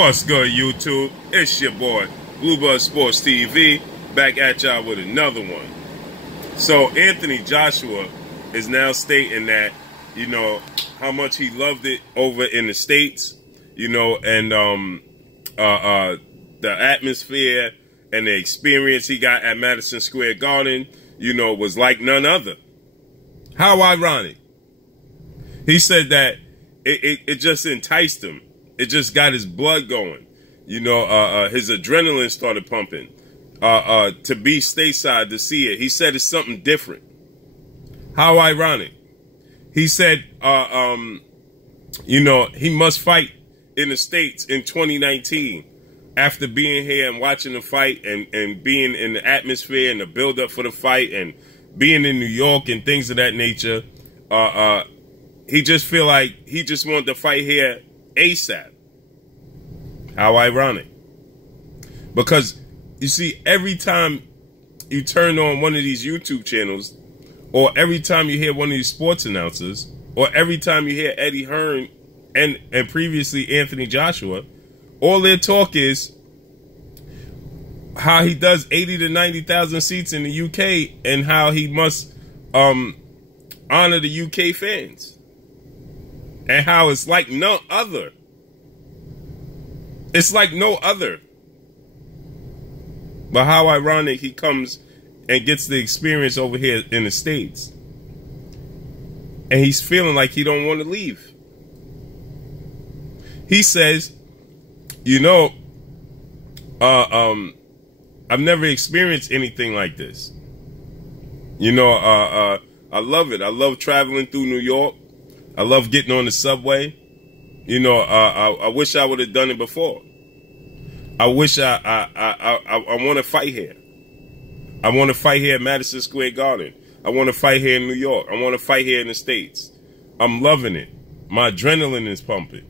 What's good, YouTube? It's your boy, Bluebird Sports TV, back at y'all with another one. So, Anthony Joshua is now stating that, how much he loved it over in the States, and the atmosphere and the experience he got at Madison Square Garden, was like none other. How ironic. He said that it just enticed him. It just got his blood going. His adrenaline started pumping. To be stateside, to see it. He said it's something different. How ironic. He said, he must fight in the States in 2019 after being here and watching the fight and being in the atmosphere and the build-up for the fight and being in New York and things of that nature. He just feel like he just wanted to fight here ASAP. How ironic. Because, you see, every time you turn on one of these YouTube channels, or every time you hear one of these sports announcers, or every time you hear Eddie Hearn and previously Anthony Joshua, all their talk is how he does 80 to 90,000 seats in the UK and how he must honor the UK fans. And how it's like no other. It's like no other. But how ironic he comes and gets the experience over here in the States. And he's feeling like he don't want to leave. He says, I've never experienced anything like this. I love it. I love traveling through New York. I love getting on the subway. I wish I would have done it before. I wish I want to fight here. I want to fight here at Madison Square Garden. I want to fight here in New York. I want to fight here in the States. I'm loving it. My adrenaline is pumping.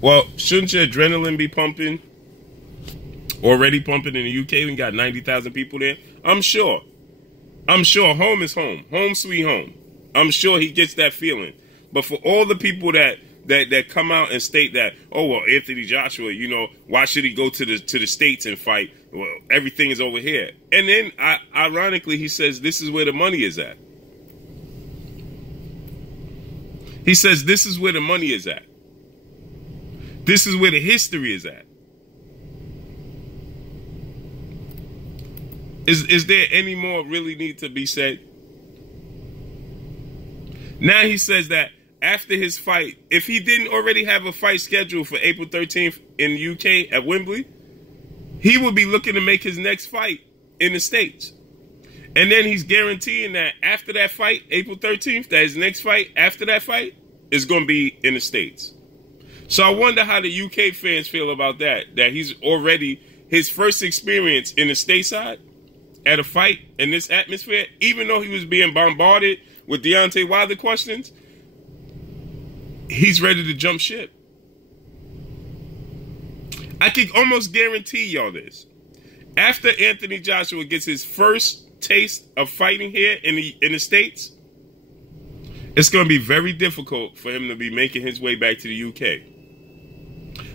Well, shouldn't your adrenaline be pumping? Already pumping in the UK. We got 90,000 people there. I'm sure home is home. Home sweet home. I'm sure he gets that feeling. But for all the people that come out and state that, oh, well, Anthony Joshua, why should he go to the States and fight? Well, everything is over here. And then, ironically, he says this is where the money is at. He says this is where the money is at. This is where the history is at. Is there any more really need to be said? Now he says that after his fight, if he didn't already have a fight scheduled for April 13th in the UK at Wembley, he would be looking to make his next fight in the States. And then he's guaranteeing that after that fight, April 13th, that his next fight after that fight is going to be in the States. So I wonder how the UK fans feel about that he's already, his first experience in the stateside at a fight in this atmosphere, even though he was being bombarded with Deontay Wilder questions, he's ready to jump ship. I can almost guarantee y'all this. After Anthony Joshua gets his first taste of fighting here in the States, it's going to be very difficult for him to be making his way back to the UK.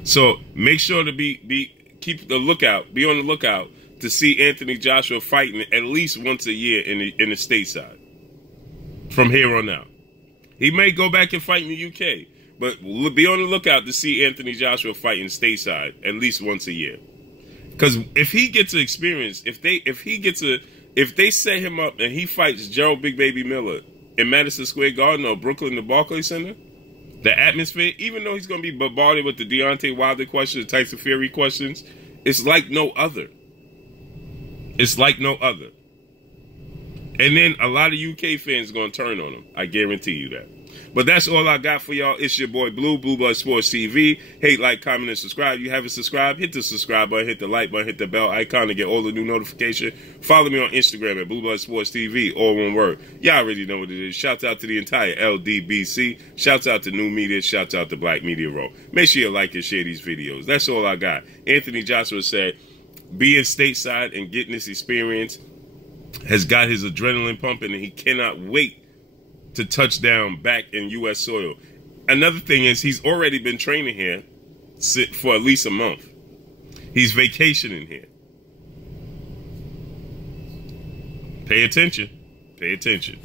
So make sure to be on the lookout to see Anthony Joshua fighting at least once a year in the stateside. From here on out. He may go back and fight in the UK, but we'll be on the lookout to see Anthony Joshua fighting stateside at least once a year. Because if he gets an experience, if they set him up and he fights Gerald Big Baby Miller in Madison Square Garden or Brooklyn, the Barclays Center, the atmosphere, even though he's going to be bombarded with the Deontay Wilder questions, the Tyson Fury questions, it's like no other. It's like no other. And then a lot of UK fans are going to turn on him. I guarantee you that. But that's all I got for y'all. It's your boy Bluebird Sports TV. Hate, like, comment, and subscribe. You haven't subscribed? Hit the subscribe button, hit the like button, hit the bell icon to get all the new notifications. Follow me on Instagram at Bluebird Sports TV, all one word. Y'all already know what it is. Shouts out to the entire LDBC. Shouts out to New Media. Shouts out to Black Media Row. Make sure you like and share these videos. That's all I got. Anthony Joshua said, being stateside and getting this experience has got his adrenaline pumping, and he cannot wait to touch down back in U.S. soil. Another thing is he's already been training here for at least a month. He's vacationing here. Pay attention. Pay attention.